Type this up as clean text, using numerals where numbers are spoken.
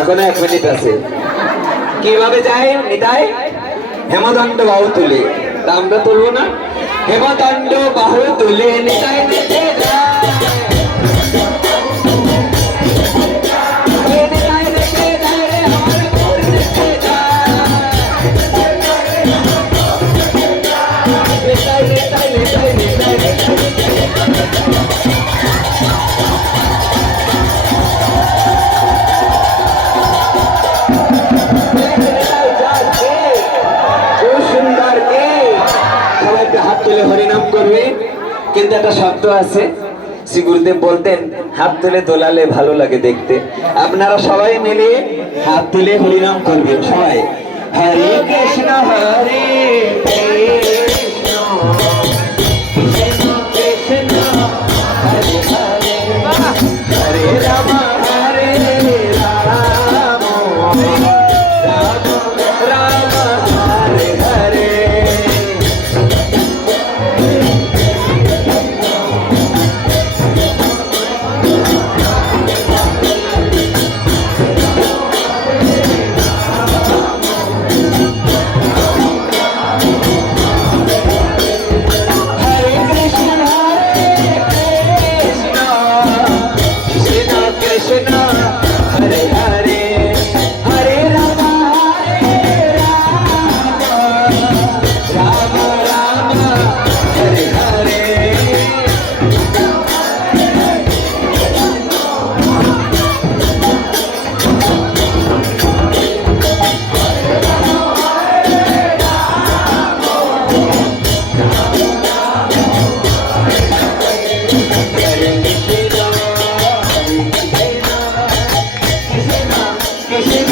এখনো 1 মিনিট আছে। কিভাবে যায় নিতাই? হেমদণ্ড বাহু তুলে। তা আমরা তুলবো না? হেমদণ্ড বাহু তুলে নিতাই নেচে যায়। হাত তুলে হরিনাম করবে, কিন্তু একটা শব্দ আছে, শ্রী গুরুদেব বলতেন হাত তুলে দোলালে ভালো লাগে দেখতে। আপনারা সবাই মিলে হাত তুলে হরিনাম করবেন সবাই। হরে কৃষ্ণ হরে কৃষ্ণ কৃষ্ণ কৃষ্ণ হরে হরে হরে রাম হরে রাম রাম রাম হরে হরে। Krishna